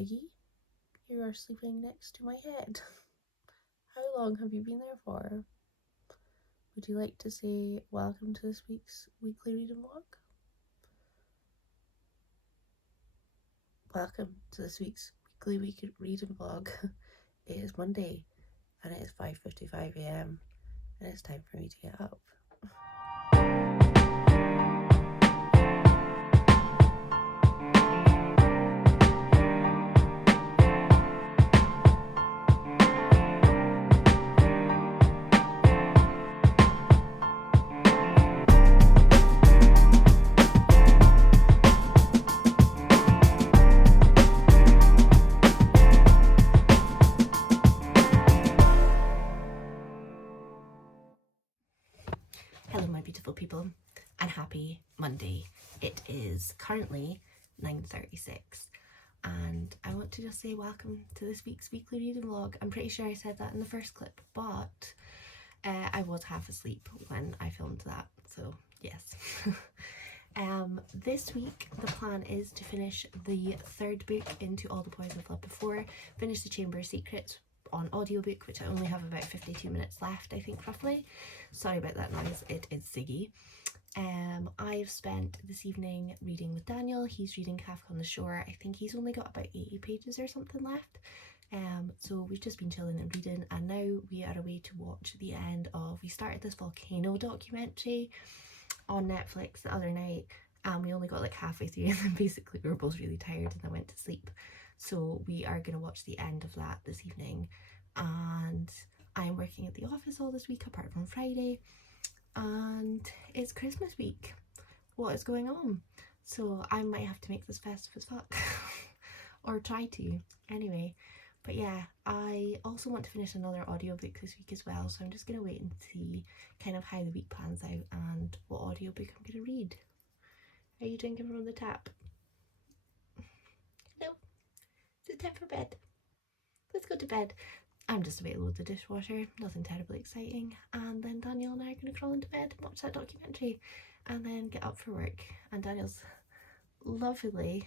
Siggy, you are sleeping next to my head. How long have you been there for? Would you like to say welcome to this week's weekly reading vlog? Welcome to this week's weekly reading vlog. It is Monday and it is 5:55 a.m. and it's time for me to get up. Hello my beautiful people and happy Monday. It is currently 9:36 and I want to just say welcome to this week's weekly reading vlog. I'm pretty sure I said that in the first clip, but I was half asleep when I filmed that, so yes. This week the plan is to finish the third book into All the Boys I've Loved Before, finish the Chamber of Secrets on audiobook, which I only have about 52 minutes left, I think, roughly. Sorry about that noise, it is Siggy. I've spent this evening reading with Daniel. He's reading Kafka on the Shore. I think he's only got about 80 pages or something left. So we've just been chilling and reading, and now we are away to watch the end of, we started this volcano documentary on Netflix the other night, and we only got like halfway through and then basically we were both really tired and I went to sleep. So we are going to watch the end of that this evening, and I'm working at the office all this week apart from Friday, and it's Christmas week. What is going on? So I might have to make this festive as fuck or try to anyway. But yeah, I also want to finish another audiobook this week as well, so I'm just going to wait and see kind of how the week plans out and what audiobook I'm going to read. Are you drinking from the tap? No. It's time for bed. Let's go to bed. I'm just about to load the dishwasher, nothing terribly exciting, and then Daniel and I are going to crawl into bed and watch that documentary and then get up for work. And Daniel's loveliness,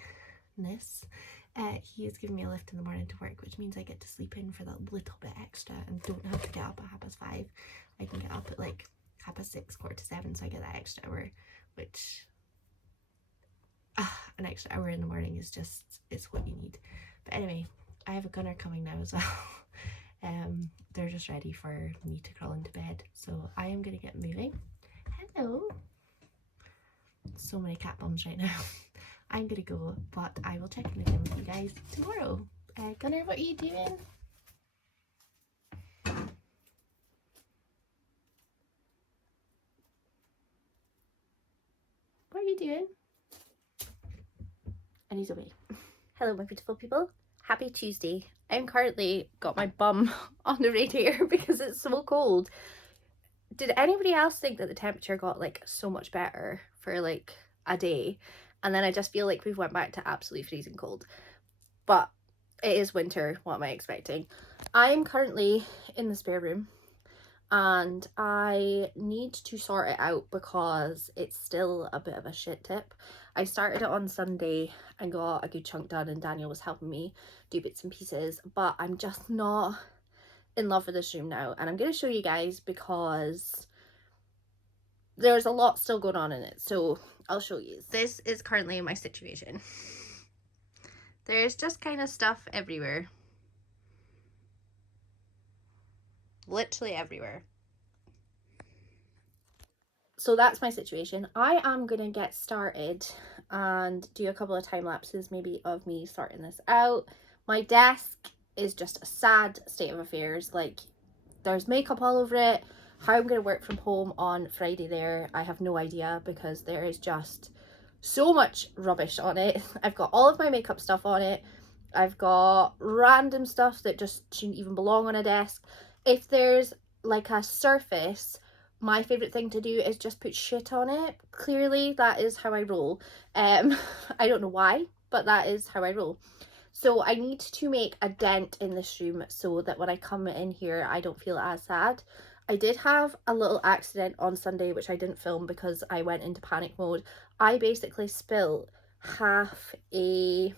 he is giving me a lift in the morning to work, which means I get to sleep in for that little bit extra and don't have to get up at 5:30. I can get up at like 6:30, 7:15, so I get that extra hour, which an extra hour in the morning is just, it's what you need. But anyway, I have a gunner coming now as well. They're just ready for me to crawl into bed, so I am gonna get moving. Hello. So many cat bums right now. I'm gonna go, but I will check in again with you guys tomorrow. Gunner, what are you doing? What are you doing? And he's away. Hello my beautiful people. Happy Tuesday. I'm currently got my bum on the radiator because it's so cold. Did anybody else think that the temperature got like so much better for like a day, and then I just feel like we've went back to absolutely freezing cold? But it is winter, what am I expecting? I'm currently in the spare room and I need to sort it out because it's still a bit of a shit tip. I started it on Sunday and got a good chunk done, and Daniel was helping me do bits and pieces, but I'm just not in love with this room now, and I'm going to show you guys because there's a lot still going on in it, so I'll show you. This is currently my situation. There's just kind of stuff everywhere. Literally everywhere. So that's my situation. I am gonna get started and do a couple of time lapses maybe of me sorting this out. My desk is just a sad state of affairs. Like, there's makeup all over it. How I'm gonna work from home on Friday there, I have no idea, because there is just so much rubbish on it. I've got all of my makeup stuff on it. I've got random stuff that just shouldn't even belong on a desk. If there's like a surface, my favorite thing to do is just put shit on it. Clearly that is how I roll. I don't know why, but that is how I roll. So I need to make a dent in this room so that when I come in here I don't feel as sad. I did have a little accident on Sunday which I didn't film because I went into panic mode. I basically spilled half a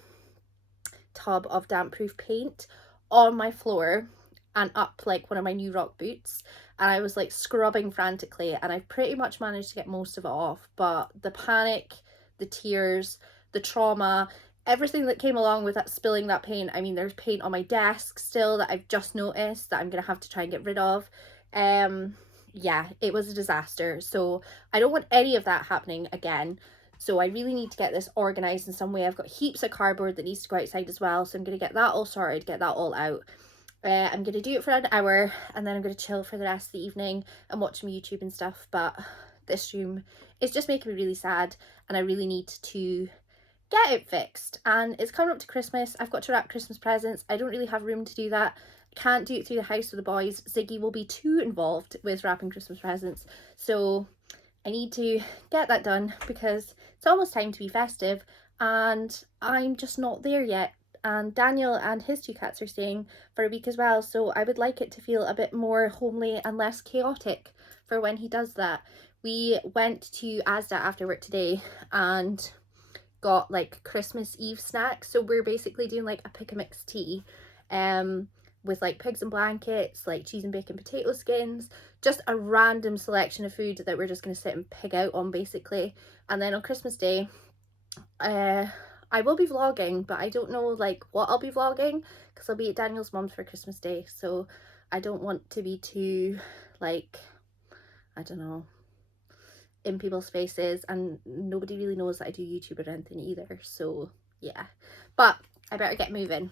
tub of damp proof paint on my floor and up like one of my new rock boots, and I was like scrubbing frantically, and I pretty much managed to get most of it off. But the panic, the tears, the trauma, everything that came along with that, spilling that paint. I mean, there's paint on my desk still that I've just noticed that I'm gonna have to try and get rid of. Yeah, it was a disaster. So I don't want any of that happening again. So I really need to get this organized in some way. I've got heaps of cardboard that needs to go outside as well, so I'm going to get that all sorted, get that all out. I'm going to do it for an hour, and then I'm going to chill for the rest of the evening and watch some YouTube and stuff. But this room is just making me really sad, and I really need to get it fixed. And it's coming up to Christmas. I've got to wrap Christmas presents. I don't really have room to do that. I can't do it through the house with the boys. Ziggy will be too involved with wrapping Christmas presents. So I need to get that done because it's almost time to be festive and I'm just not there yet. And Daniel and his 2 cats are staying for a week as well, so I would like it to feel a bit more homely and less chaotic for when he does that. We went to Asda after work today and got like Christmas Eve snacks, so we're basically doing like a pick a mix tea with like pigs and blankets, like cheese and bacon potato skins, just a random selection of food that we're just going to sit and pig out on basically. And then on Christmas Day I will be vlogging, but I don't know like what I'll be vlogging because I'll be at Daniel's mum's for Christmas Day, so I don't want to be too like, I don't know, in people's faces, and nobody really knows that I do YouTube or anything either, so yeah. But I better get moving.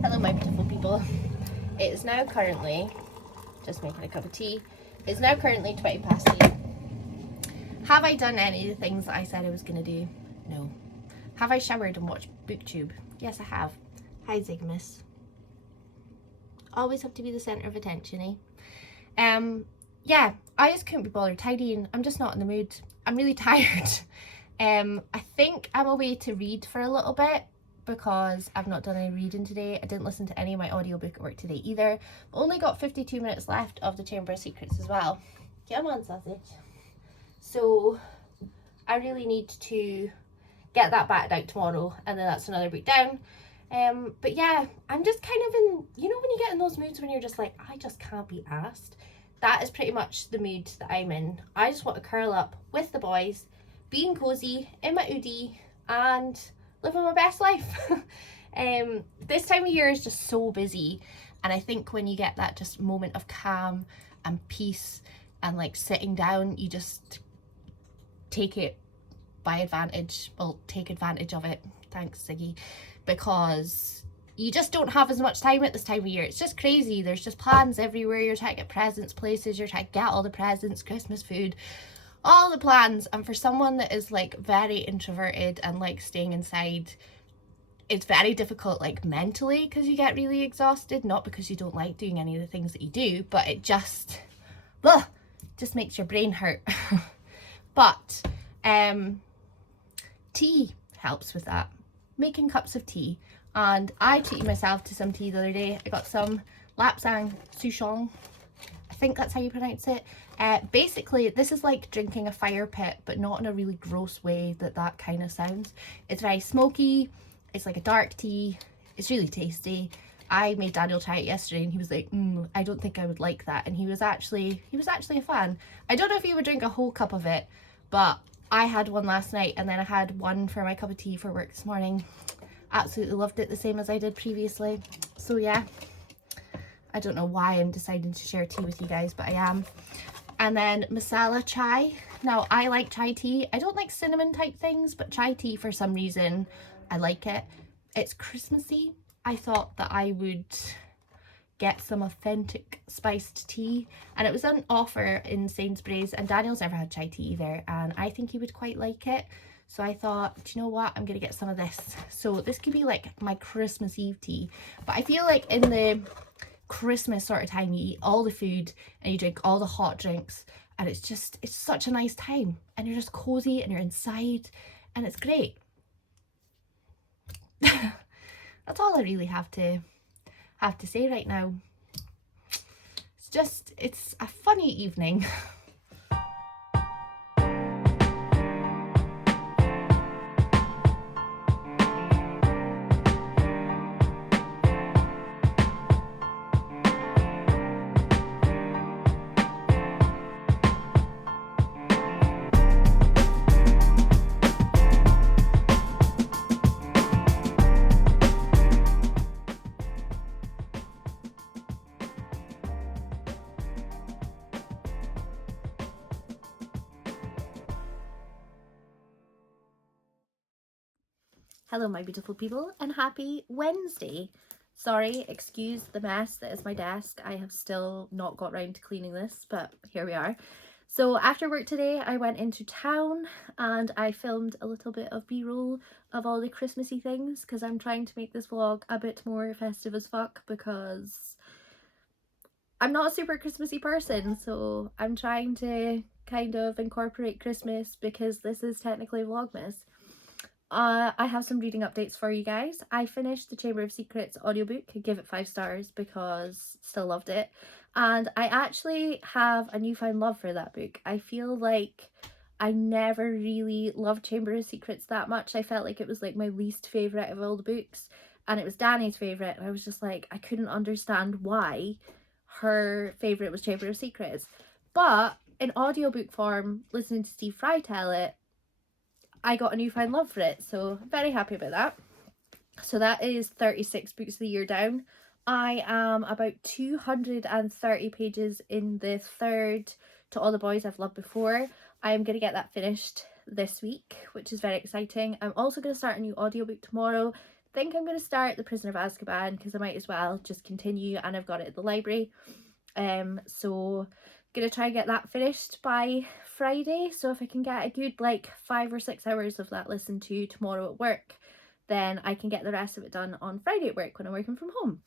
Hello my beautiful people. It is now currently, just making a cup of tea, it's now currently 20 past 8. Have I done any of the things that I said I was going to do? No. Have I showered and watched BookTube? Yes, I have. Hi Zigmus. Always have to be the centre of attention, eh? Yeah, I just couldn't be bothered tidying. I'm just not in the mood. I'm really tired. I think I'm away to read for a little bit because I've not done any reading today. I didn't listen to any of my audiobook at work today either. I've only got 52 minutes left of the Chamber of Secrets as well. Come on, sausage. So I really need to get that batted out tomorrow, and then that's another book down. But yeah, I'm just kind of in, you know when you get in those moods when you're just like, I just can't be asked? That is pretty much the mood that I'm in. I just want to curl up with the boys, being cozy in my hoodie and living my best life. This time of year is just so busy, and I think when you get that just moment of calm and peace and like sitting down, you just take it by advantage. Well, take advantage of it. Thanks, Ziggy. Because you just don't have as much time at this time of year. It's just crazy. There's just plans everywhere. You're trying to get presents places. You're trying to get all the presents, Christmas food, all the plans. And for someone that is like very introverted and like staying inside, it's very difficult like mentally because you get really exhausted. Not because you don't like doing any of the things that you do, but it just makes your brain hurt. But tea helps with that. Making cups of tea. And I treated myself to some tea the other day. I got some Lapsang Souchong. I think that's how you pronounce it. Basically, this is like drinking a fire pit, but not in a really gross way that kind of sounds. It's very smoky. It's like a dark tea. It's really tasty. I made Daniel try it yesterday and he was like, I don't think I would like that. And he was actually a fan. I don't know if he would drink a whole cup of it, but I had one last night and then I had one for my cup of tea for work this morning. Absolutely loved it, the same as I did previously. So yeah, I don't know why I'm deciding to share tea with you guys, but I am. And then masala chai. Now I like chai tea. I don't like cinnamon type things, but chai tea for some reason I like it. It's Christmassy. I thought that I would get some authentic spiced tea, and it was on offer in Sainsbury's, and Daniel's never had chai tea either, and I think he would quite like it. So I thought, do you know what, I'm gonna get some of this. So this could be like my Christmas Eve tea. But I feel like in the Christmas sort of time, you eat all the food and you drink all the hot drinks, and it's such a nice time, and you're just cozy and you're inside and it's great. That's all I really have to say right now. it's a funny evening. Hello, my beautiful people, and happy Wednesday. Sorry, excuse the mess that is my desk. I have still not got round to cleaning this, but here we are. So after work today, I went into town and I filmed a little bit of B-roll of all the Christmassy things because I'm trying to make this vlog a bit more festive as fuck because I'm not a super Christmassy person, so I'm trying to kind of incorporate Christmas because this is technically Vlogmas. I have some reading updates for you guys. I finished the Chamber of Secrets audiobook. I give it 5 stars because still loved it. And I actually have a newfound love for that book. I feel like I never really loved Chamber of Secrets that much. I felt like it was like my least favourite of all the books. And it was Danny's favourite. And I was just like, I couldn't understand why her favourite was Chamber of Secrets. But in audiobook form, listening to Steve Fry tell it, I got a newfound love for it, so I'm very happy about that. So that is 36 books of the year down. I am about 230 pages in the third To All the Boys I've Loved Before. I am going to get that finished this week, which is very exciting. I'm also going to start a new audiobook tomorrow. I think I'm going to start The Prisoner of Azkaban because I might as well just continue, and I've got it at the library. So gonna try and get that finished by Friday, so if I can get a good like 5 or 6 hours of that listened to tomorrow at work, then I can get the rest of it done on Friday at work when I'm working from home.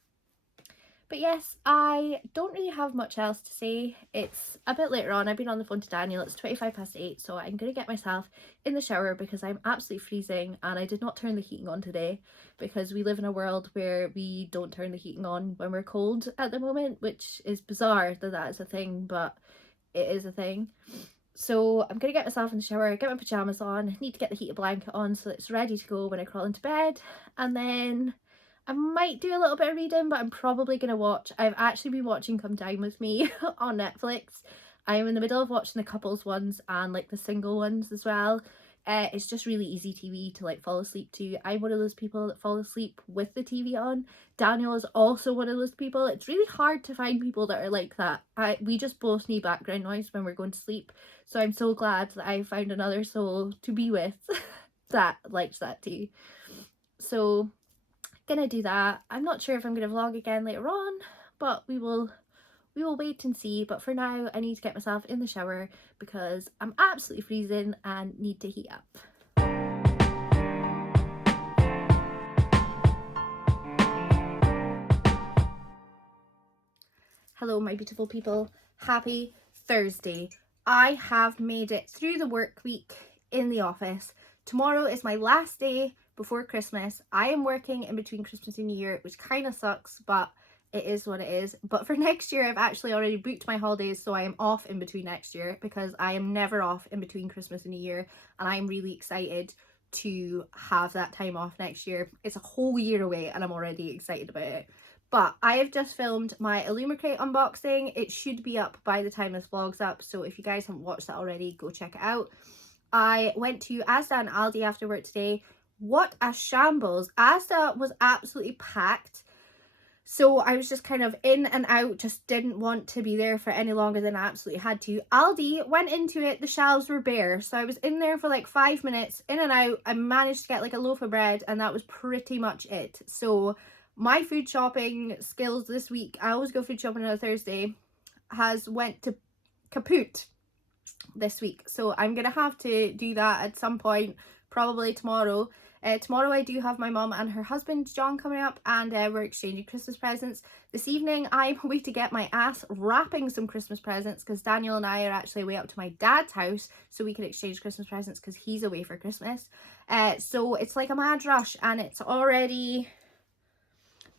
But yes, I don't really have much else to say. It's a bit later on. I've been on the phone to Daniel. It's 8:25, so I'm going to get myself in the shower because I'm absolutely freezing and I did not turn the heating on today because we live in a world where we don't turn the heating on when we're cold at the moment, which is bizarre that that is a thing, but it is a thing. So I'm going to get myself in the shower, get my pyjamas on, need to get the heated blanket on so it's ready to go when I crawl into bed, and then I might do a little bit of reading, but I'm probably going to watch, I've actually been watching Come Dine With Me on Netflix. I am in the middle of watching the couples ones and like the single ones as well. It's just really easy TV to like fall asleep to. I'm one of those people that fall asleep with the TV on. Daniel is also one of those people. It's really hard to find people that are like that. We just both need background noise when we're going to sleep. So I'm so glad that I found another soul to be with that likes that too. So gonna do that. I'm not sure if I'm gonna vlog again later on, but we will wait and see. But for now I need to get myself in the shower because I'm absolutely freezing and need to heat up. Hello my beautiful people, happy Thursday. I have made it through the work week in the office. Tomorrow is my last day before Christmas. I am working in between Christmas and New Year, which kind of sucks, but it is what it is. But for next year, I've actually already booked my holidays, so I am off in between next year because I am never off in between Christmas and New Year, and I'm really excited to have that time off next year. It's a whole year away and I'm already excited about it. But I have just filmed my Illumicrate unboxing. It should be up by the time this vlog's up, so if you guys haven't watched that already, go check it out. I went to Asda and Aldi after work today. What a shambles. Asda was absolutely packed. So I was just kind of in and out, just didn't want to be there for any longer than I absolutely had to. Aldi, went into it, the shelves were bare. So I was in there for like 5 minutes, in and out. I managed to get like a loaf of bread and that was pretty much it. So my food shopping skills this week, I always go food shopping on a Thursday, has went to kaput this week. So I'm going to have to do that at some point, probably tomorrow. Tomorrow I do have my mum and her husband John coming up, and we're exchanging Christmas presents. This evening I'm away to get my ass wrapping some Christmas presents because Daniel and I are actually away up to my dad's house so we can exchange Christmas presents because he's away for Christmas. So it's like a mad rush and it's already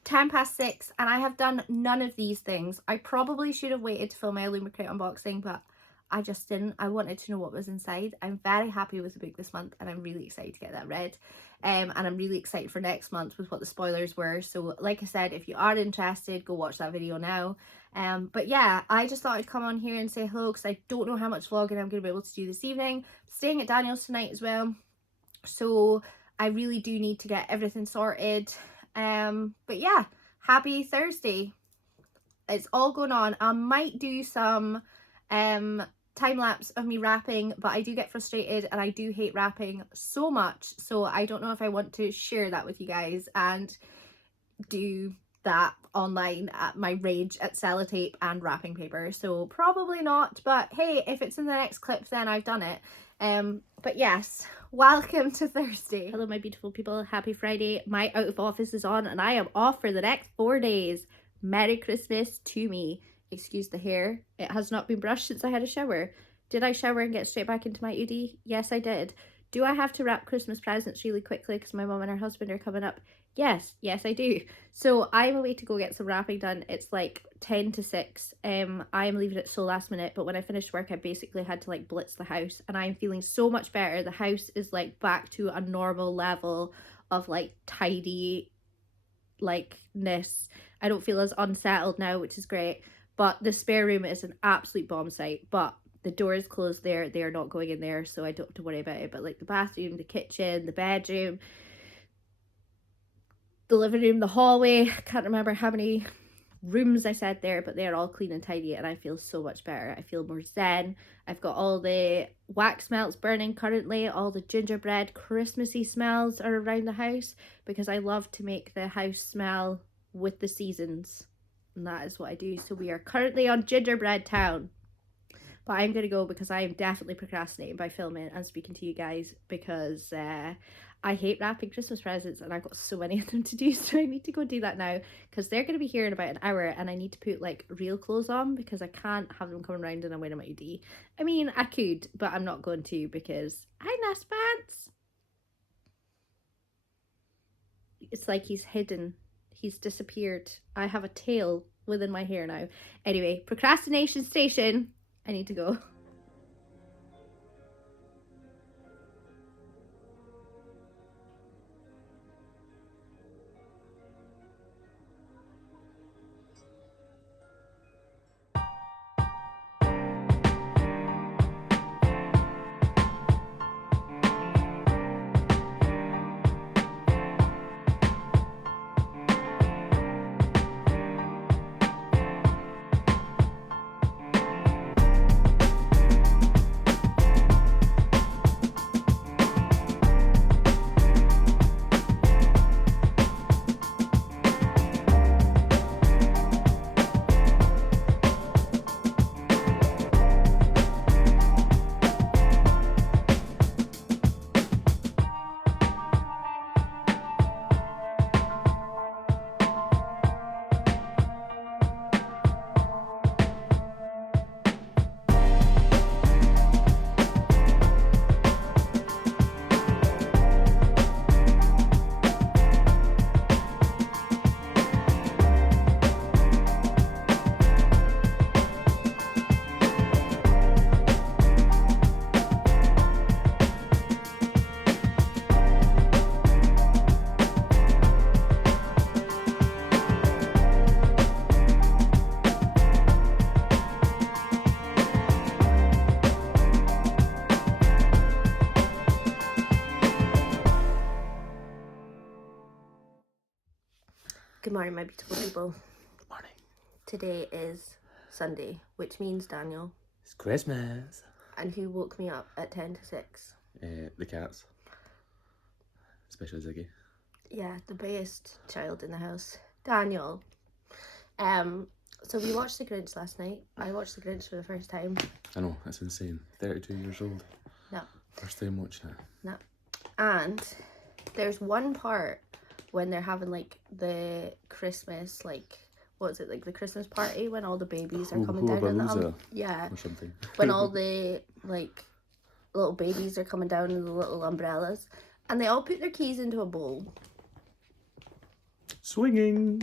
6:10, and I have done none of these things. I probably should have waited to film my Illumicrate unboxing, but I just didn't. I wanted to know what was inside. I'm very happy with the book this month, and I'm really excited to get that read. And I'm really excited for next month with what the spoilers were. So like I said, if you are interested, go watch that video now. But yeah, I just thought I'd come on here and say hello because I don't know how much vlogging I'm going to be able to do this evening. Staying at Daniel's tonight as well, so I really do need to get everything sorted. But yeah, happy Thursday. It's all going on. I might do some time lapse of me wrapping, but I do get frustrated and I do hate wrapping so much, so I don't know if I want to share that with you guys and do that online at my rage at sellotape and wrapping paper. So probably not, but hey, if it's in the next clip then I've done it. But yes, welcome to Thursday. Hello my beautiful people, happy Friday. My out of office is on and I am off for the next 4 days. Merry Christmas to me. Excuse the hair, it has not been brushed since I had a shower. Did I shower and get straight back into my UD? Yes I did. Do I have to wrap Christmas presents really quickly because my mum and her husband are coming up? Yes I do. So I'm away to go get some wrapping done. It's like 10 to 6. I am leaving it so last minute, but when I finished work I basically had to like blitz the house and I'm feeling so much better. The house is like back to a normal level of like tidy likeness. I don't feel as unsettled now, which is great. But the spare room is an absolute bomb site, but the door is closed there. They are not going in there, so I don't have to worry about it. But like the bathroom, the kitchen, the bedroom, the living room, the hallway, I can't remember how many rooms I said there, but they're all clean and tidy and I feel so much better. I feel more zen. I've got all the wax melts burning currently. All the gingerbread Christmassy smells are around the house because I love to make the house smell with the seasons. And that is what I do. So we are currently on Gingerbread Town. But I'm going to go because I am definitely procrastinating by filming and speaking to you guys because I hate wrapping Christmas presents and I've got so many of them to do. So I need to go do that now because they're going to be here in about an hour and I need to put like real clothes on because I can't have them coming around and I'm wearing my UD. I mean, I could, but I'm not going to because I nice pants. It's like he's hidden. He's disappeared. I have a tail within my hair now. Anyway, procrastination station. I need to go. Good morning, my beautiful people. Good morning. Today is Sunday, which means, Daniel, It's Christmas. and who woke me up at 10 to 6? The cats. Especially Ziggy. Yeah, the biggest child in the house. Daniel. So we watched The Grinch last night. I watched The Grinch for the first time. I know, that's insane. 32 years old. No. First time watching it. No. And there's one part when they're having like the Christmas, like, what is it, like the Christmas party when all the babies are coming down in the yeah, or something. when all the like little babies are coming down in the little umbrellas and they all put their keys into a bowl. Swinging.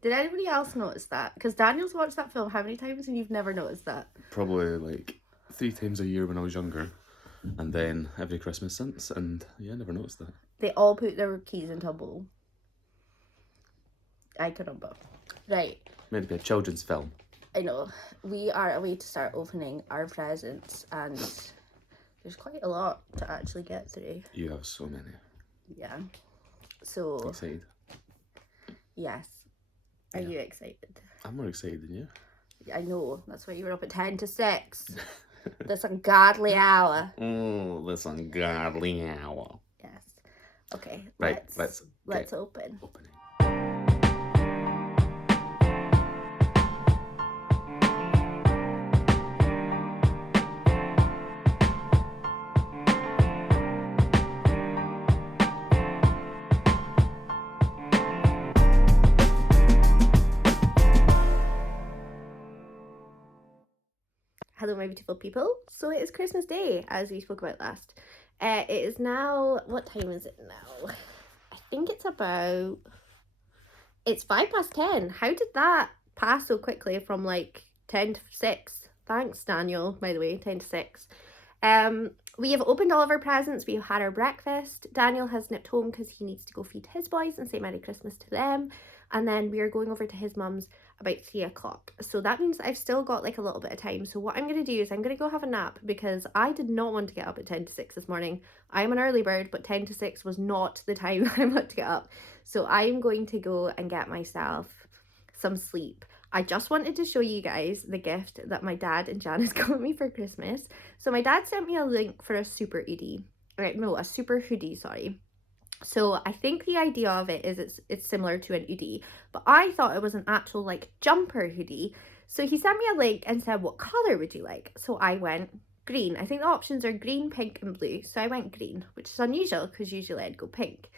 Did anybody else notice that? Because Daniel's watched that film how many times and you've never noticed that? Probably like 3 times a year when I was younger. And then every Christmas since. And yeah, I never noticed that. They all put their keys into a bowl. I could remember. Right. Meant to be a children's film. I know. We are away to start opening our presents and there's quite a lot to actually get through. You have so many. Yeah. So, Excited? yes. Are you excited? I'm more excited than you. I know. That's why you were up at 10 to 6. This ungodly hour. Oh, this ungodly hour. Yes. Okay. Right, let's open. Opening. Hello, my beautiful people. So it is Christmas Day, as we spoke about last. It is now, what time is it now? I think it's 10:05. How did that pass so quickly from like 10 to 6? Thanks, Daniel, by the way, 10 to 6. We have opened all of our presents. We've had our breakfast. Daniel has nipped home because he needs to go feed his boys and say Merry Christmas to them. And then we are going over to his mum's about 3 o'clock. So that means I've still got like a little bit of time. So what I'm going to do is I'm going to go have a nap because I did not want to get up at 10 to 6 this morning. I'm an early bird, but 10 to 6 was not the time I want to get up. So I'm going to go and get myself some sleep. I just wanted to show you guys the gift that my dad and Janice got me for Christmas. So my dad sent me a link for a super hoodie. A super hoodie, sorry. So I think the idea of it is it's similar to an hoodie, but I thought it was an actual like jumper hoodie. So he sent me a link and said, what color would you like? So I went green. I think the options are green, pink and blue. So I went green, which is unusual because usually I'd go pink.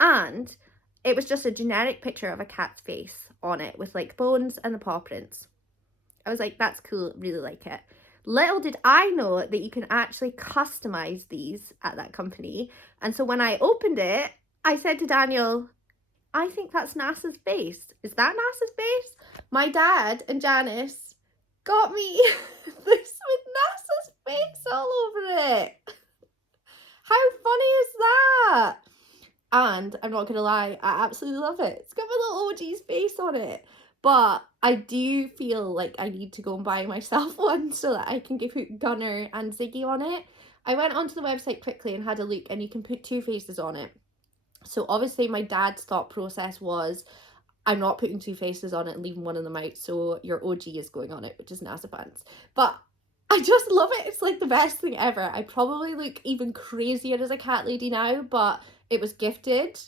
And it was just a generic picture of a cat's face on it with like bones and the paw prints. I was like, that's cool, really like it. Little did I know that you can actually customize these at that company. And so when I opened it, I said to Daniel, I think that's NASA's base. Is that NASA's base? My dad and Janice got me this with NASA's face all over it. How funny is that? And I'm not going to lie, I absolutely love it. It's got my little OG's face on it. But I do feel like I need to go and buy myself one so that I can put Gunner and Ziggy on it. I went onto the website quickly and had a look and you can put 2 faces on it. So obviously my dad's thought process was, I'm not putting 2 faces on it and leaving one of them out. So your OG is going on it, which is NASA Pants. But I just love it. It's like the best thing ever. I probably look even crazier as a cat lady now, but it was gifted.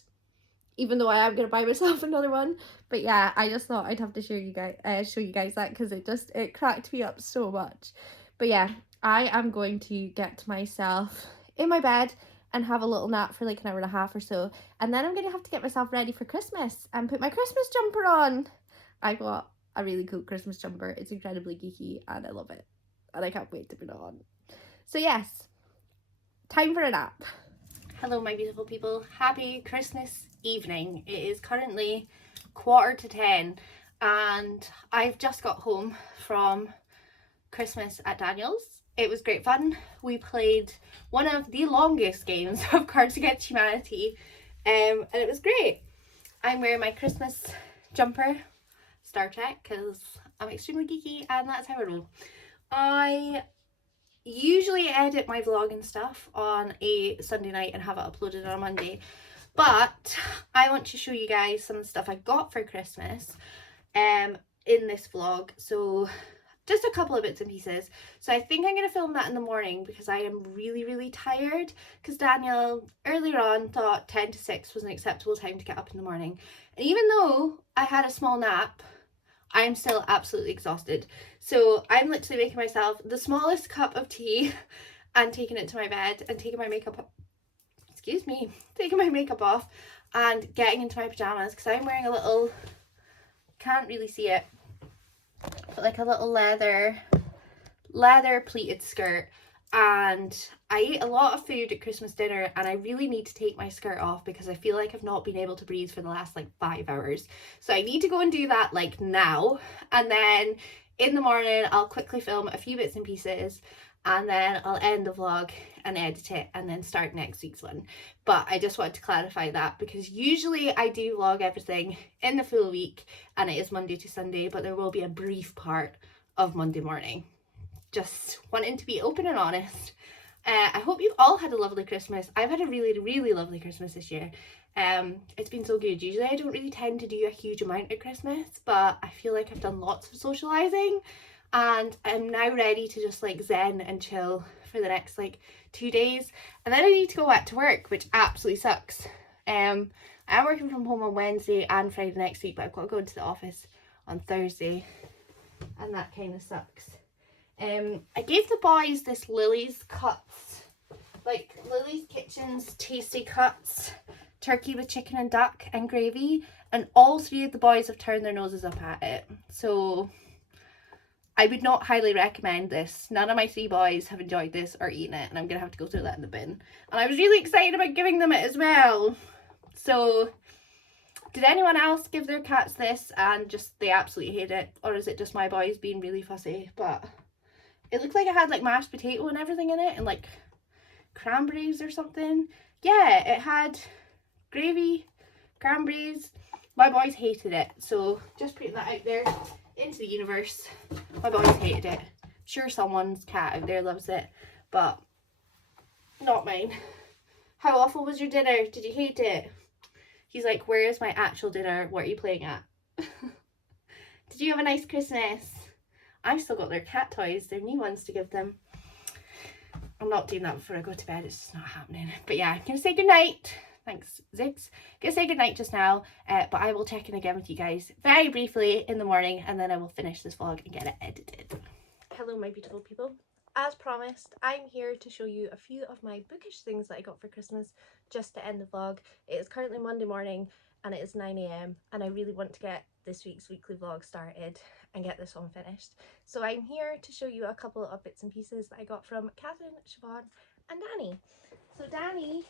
Even though I am going to buy myself another one. But yeah, I just thought I'd have to show you guys that because it cracked me up so much. But yeah, I am going to get myself in my bed and have a little nap for like an hour and a half or so. And then I'm going to have to get myself ready for Christmas and put my Christmas jumper on. I got a really cool Christmas jumper. It's incredibly geeky and I love it. And I can't wait to put it on. So yes, time for a nap. Hello my beautiful people, happy Christmas evening. It is currently 10:15 and I've just got home from Christmas at Daniel's. It was great fun. We played one of the longest games of Cards Against Humanity and it was great. I'm wearing my Christmas jumper, Star Trek, because I'm extremely geeky and that's how I roll. I usually edit my vlog and stuff on a Sunday night and have it uploaded on a Monday, but I want to show you guys some of the stuff I got for Christmas in this vlog. So just a couple of bits and pieces. So I think I'm going to film that in the morning because I am really tired, because Daniel earlier on thought 10 to 6 was an acceptable time to get up in the morning, and even though I had a small nap, I am still absolutely exhausted. So I'm literally making myself the smallest cup of tea and taking it to my bed and taking my makeup off and getting into my pajamas because I'm wearing a little, can't really see it, but like a little leather pleated skirt and I eat a lot of food at Christmas dinner, and I really need to take my skirt off because I feel like I've not been able to breathe for the last like 5 hours. So I need to go and do that like now, and then in the morning I'll quickly film a few bits and pieces, and then I'll end the vlog and edit it and then start next week's one. But I just wanted to clarify that because usually I do vlog everything in the full week and it is Monday to Sunday, but there will be a brief part of Monday morning. Just wanting to be open and honest. I hope you've all had a lovely Christmas. I've had a really, really lovely Christmas this year. It's been so good. Usually I don't really tend to do a huge amount at Christmas, but I feel like I've done lots of socialising, and I'm now ready to just like zen and chill for the next like 2 days, and then I need to go back to work, which absolutely sucks. I'm working from home on Wednesday and Friday next week, but I've got to go into the office on Thursday, and that kind of sucks. I gave the boys this Lily's Cuts, like Lily's Kitchen's Tasty Cuts, turkey with chicken and duck and gravy, and all 3 of the boys have turned their noses up at it. So I would not highly recommend this. None of my 3 boys have enjoyed this or eaten it, and I'm going to have to go through that in the bin. And I was really excited about giving them it as well. So did anyone else give their cats this and just they absolutely hate it? Or is it just my boys being really fussy? But it looked like it had like mashed potato and everything in it, and like cranberries or something. Yeah, it had gravy, cranberries. My boys hated it, so just putting that out there into the universe. My boys hated it. I'm sure someone's cat out there loves it, but not mine. How awful was your dinner? Did you hate it? He's like, where is my actual dinner? What are you playing at? Did you have a nice Christmas? I've still got their cat toys, their new ones to give them. I'm not doing that before I go to bed, it's just not happening. But yeah, I'm going to say goodnight. Thanks, Ziggs. I'm going to say goodnight just now, but I will check in again with you guys very briefly in the morning, and then I will finish this vlog and get it edited. Hello, my beautiful people. As promised, I'm here to show you a few of my bookish things that I got for Christmas just to end the vlog. It is currently Monday morning and it is 9 AM, and I really want to get this week's weekly vlog started and get this one finished. So I'm here to show you a couple of bits and pieces that I got from Catherine, Siobhan and Danny. So Danny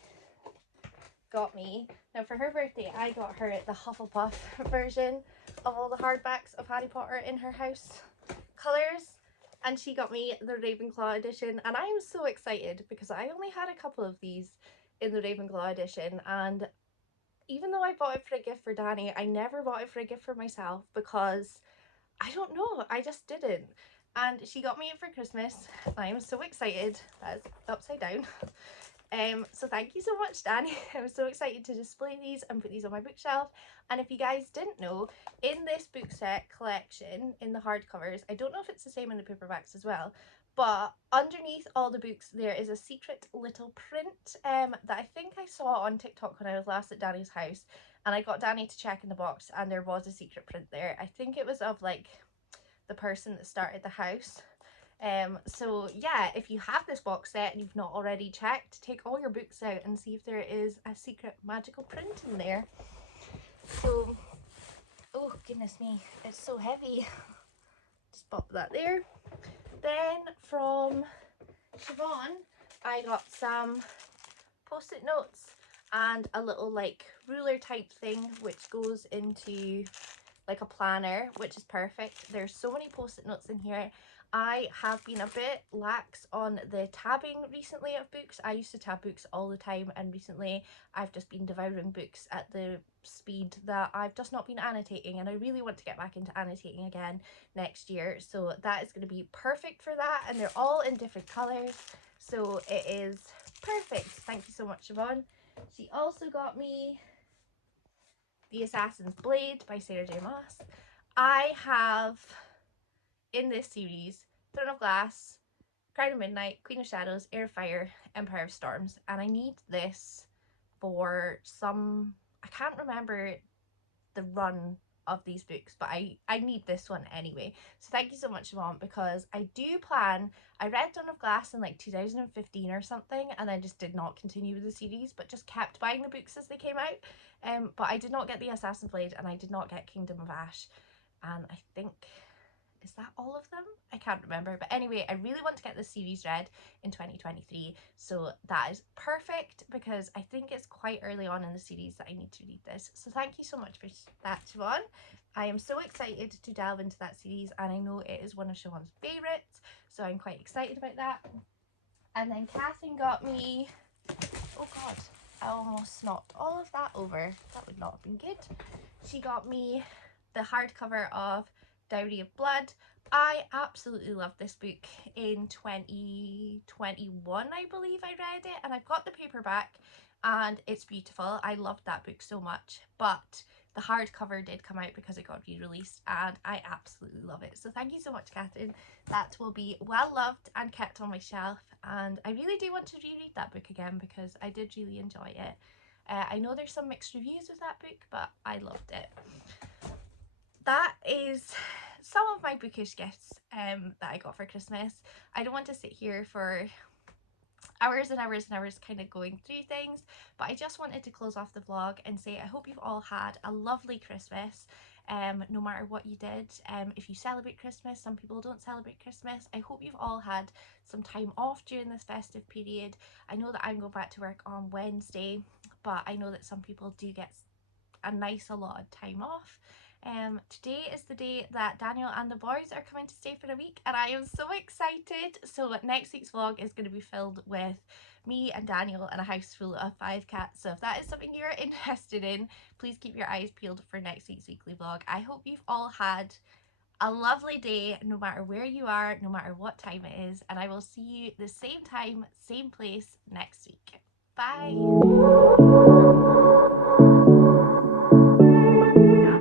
got me, now for her birthday I got her the Hufflepuff version of all the hardbacks of Harry Potter in her house colours, and she got me the Ravenclaw edition, and I am so excited because I only had a couple of these in the Ravenclaw edition, and even though I bought it for a gift for Danny, I never bought it for a gift for myself because I don't know, I just didn't. And she got me it for Christmas. I am so excited. That's upside down. So thank you so much, Danny. I'm so excited to display these and put these on my bookshelf. And if you guys didn't know, in this book set collection, in the hardcovers, I don't know if it's the same in the paperbacks as well, but underneath all the books there is a secret little print that I think I saw on TikTok when I was last at Danny's house, and I got Danny to check in the box and there was a secret print there. I think it was of like the person that started the house. So yeah, if you have this box set and you've not already checked, take all your books out and see if there is a secret magical print in there. So, oh goodness me, it's so heavy. Just pop that there. Then from Siobhan, I got some post-it notes and a little like ruler type thing which goes into like a planner, which is perfect. There's so many post-it notes in here. I have been a bit lax on the tabbing recently of books. I used to tab books all the time, and recently I've just been devouring books at the speed that I've just not been annotating, and I really want to get back into annotating again next year. So that is going to be perfect for that, and they're all in different colours, so it is perfect. Thank you so much, Siobhan. She also got me The Assassin's Blade by Sarah J Maas. I have in this series Throne of Glass, Crown of Midnight, Queen of Shadows, Heir of Fire, Empire of Storms, and I need this for some, I can't remember the run of these books, but I need this one anyway. So thank you so much, Mom, because I do plan, I read Throne of Glass in like 2015 or something, and I just did not continue with the series, but just kept buying the books as they came out. But I did not get The Assassin's Blade, and I did not get Kingdom of Ash, and I think Is that all of them? I can't remember. But anyway, I really want to get this series read in 2023. So that is perfect because I think it's quite early on in the series that I need to read this. So thank you so much for that, Siobhan. I am so excited to delve into that series, and I know it is one of Siobhan's favourites. So I'm quite excited about that. And then Catherine got me, oh god, I almost knocked all of that over. That would not have been good. She got me the hardcover of Diary of Blood. I absolutely loved this book in 2021, I believe I read it, and I've got the paperback and it's beautiful. I loved that book so much, but the hardcover did come out because it got re-released and I absolutely love it. So thank you so much, Catherine. That will be well loved and kept on my shelf, and I really do want to reread that book again because I did really enjoy it. I know there's some mixed reviews of that book, but I loved it. That is some of my bookish gifts that I got for Christmas. I don't want to sit here for hours and hours and hours kind of going through things, but I just wanted to close off the vlog and say I hope you've all had a lovely Christmas, no matter what you did. If you celebrate Christmas, some people don't celebrate Christmas, I hope you've all had some time off during this festive period. I know that I'm going back to work on Wednesday, but I know that some people do get a nice allotted time off. Today is the day that Daniel and the boys are coming to stay for a week, and I am so excited. So next week's vlog is going to be filled with me and Daniel and a house full of 5 cats. So if that is something you're interested in, please keep your eyes peeled for next week's weekly vlog. I hope you've all had a lovely day, no matter where you are, no matter what time it is, and I will see you the same time, same place next week. Bye!